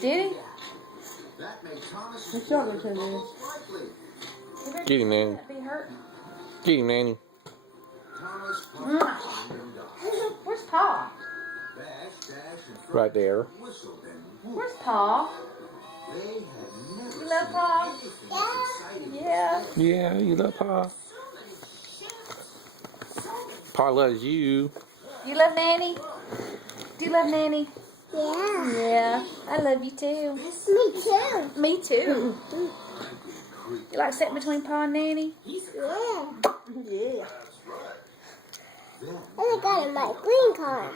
Did he? He's talking to me. Get him, Nanny. Be hurt. Get him, Nanny. Where's Paul? Right there. Where's Paul? You love Paul? Yeah. Yeah, you love Pa. Pa loves you. You love Nanny? Do you love Nanny? Yeah. Yeah. I love you too. Me too. Me too. You like sitting between Pa and Nanny? Yeah. Yeah. And I got in my green car.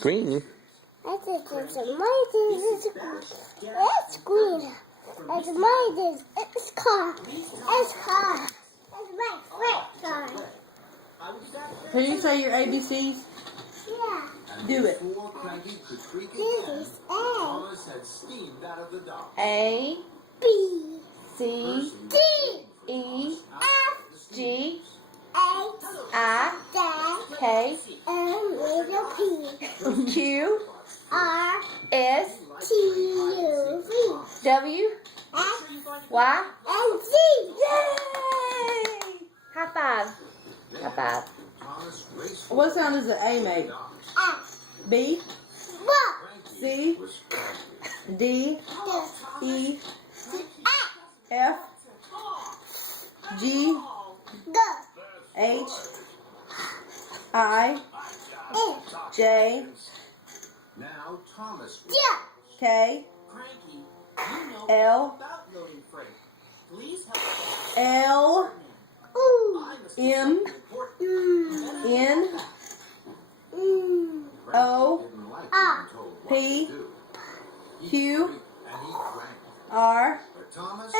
Green. I think it's amazing. It's green. It's amazing. It's car. It's car. It's my red car. Can you say your ABCs? Yeah. Do it. This is A, A, B, C, D, E, F, G, H, I, J, K, M, little P, Q, R, S, T, U, V, W, X, Y. and Z. Yay! High five. High five. What sound does the A make? F, B, B, C, D, E, F, G, G, H, I, E, J, Now, Thomas. J, K, Cranky, you know L, about loading freight. Please help us. L, U, M, N, O, P, Q, R, Thomas,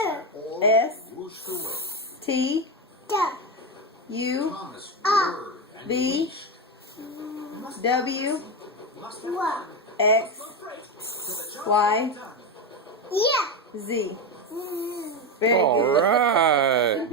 S, whooshed away. T, D, U, Thomas, Ah. word and V, W, Y, X, Y, yeah. Z. Z. Very All good. right.